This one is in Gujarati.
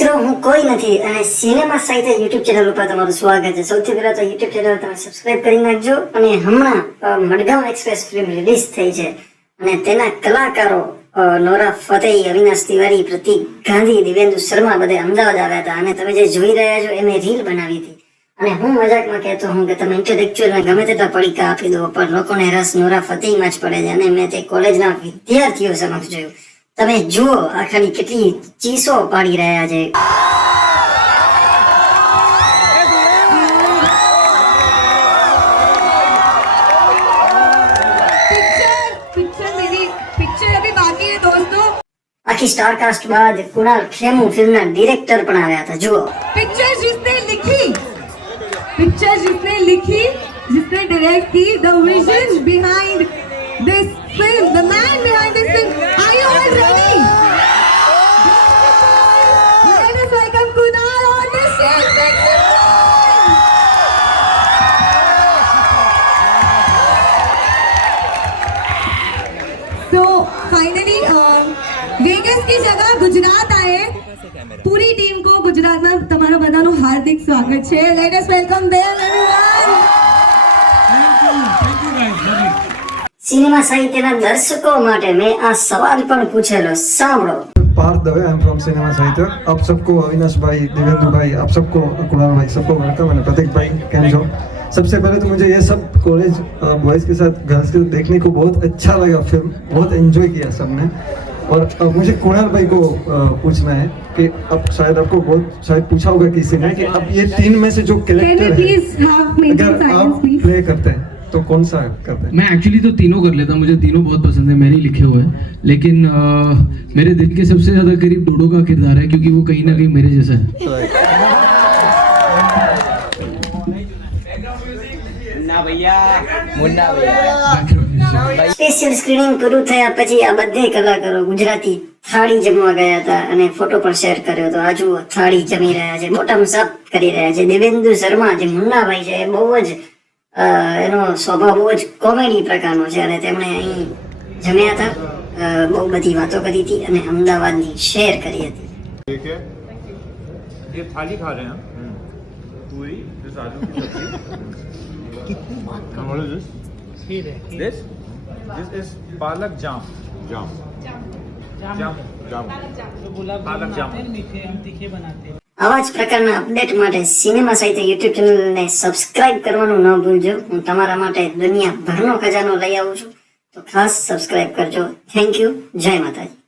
મિત્રો, હું કોઈ નથી અને સિનેમા સાહિત્ય યુટ્યુબ ચેનલ ઉપર તમારું સ્વાગત છે. સૌથી પહેલા તો યુટ્યુબ ચેનલ તમે સબસ્ક્રાઇબ કરી નાખજો અને હમણાં મડગાંવ એક્સપ્રેસ ફિલ્મ રિલીઝ થઈ છે અને તેના કલાકારો નોરા ફતેહી, અવિનાશ તિવારી, પ્રતિક ગાંધી દિવેન્દુ શર્મા બધે અમદાવાદ આવ્યા હતા અને તમે જે જોઈ રહ્યા છો એ મેં રીલ બનાવી હતી. અને હું મજાકમાં કહેતો હું કે તમે ઇન્ટેલેક્ચ્યુઅલ ગમે તેટલા પડીકા આપી દો, પણ લોકોને રસ નોરા ફતેહીમાં જ પડે છે અને મેં તે કોલેજના વિદ્યાર્થીઓ સમક્ષ જોયું. તમે જુઓ આખાની કેટલી ચીસો પાડી રહ્યા છે. આખી સ્ટાર કાસ્ટ બાદ કુણાલ ખેમુ ફિલ્મના ડિરેક્ટર પણ આવ્યા હતા જુઓ. પિક્ચર જિસને લિખી પિક્ચર જિસને લિખી જિસને direct key the vision behind this film the man Vegas की जगह गुजरात आए પૂરી ટીમ કો ગુજરાતમાં તમારા બધાનું હાર્દિક સ્વાગત છે let us welcome them everyone cinema સાહિત્યના દર્શકો માટે મેં આ સવાલ પણ પૂછેલો સાંભળો Parth Dave I am from Cinema Sahitya आप सबको अविनाश भाई देवेंद्र भाई आप सबको कुणाल भाई सबको वेलकम एंड प्रतीक भाई कैम छो सबसे पहले तो मुझे ये सब कॉलेज बॉयज़ के साथ गर्ल्स के साथ देखने को बहुत अच्छा लगा फिल्म बहुत एंजॉय किया सबने और अब मुझे कुणाल भाई को पूछना है कि अब शायद आपको बहुत शायद पूछा होगा किसी ने कि अब ये तीन में से जो कैरेक्टर है अगर आप प्ले करते हैं तो कौन सा करते हैं? मैं एक्चुअली तो तीनों कर लेता मुझे तीनों बहुत पसंद है मैंने ही लिखे हुए हैं। लेकिन अ, मेरे दिल के सबसे ज़्यादा करीब डोडो का किरदार है क्योंकि वो कहीं ना कहीं मेरे जैसा है। मुन्ना भैया मुन्ना भैया. સ્પેશિયલ સ્ક્રીનિંગ પૂરું થયા પછી આ બધે કલાકારો ગુજરાતી થાળી જમવા ગયા હતા અને ફોટો પણ શેર કર્યો હતો આ જુઓ થાળી જમી રહ્યા છે મોટામાં સાફ કરી રહ્યા છે દેવેન્દુ શર્મા જે મુન્નાભાઈ છે એ બહુ જ અ, એનો સ્વભાવ બહુ જ કોમેડી પ્રકારનો છે અને તેમણે અહીં જમ્યા હતા અ, બહુ બધી વાતો કરી હતી અને અમદાવાદની શેર કરી હતી ठीक है ये थाली खा रहे हैं हम पूरी this आलू की सब्जी this this? This is palak jam jam jam jam palak jam આવા જ પ્રકારના અપડેટ માટે સિનેમા સાહિત્ય યુટ્યુબ ચેનલને સબસ્ક્રાઇબ કરવાનું ન ભૂલજો. હું તમારા માટે દુનિયાભરનો ખજાનો લઈ આવું છું. તો ખાસ સબસ્ક્રાઇબ કરજો. થેન્ક યુ જય માતાજી.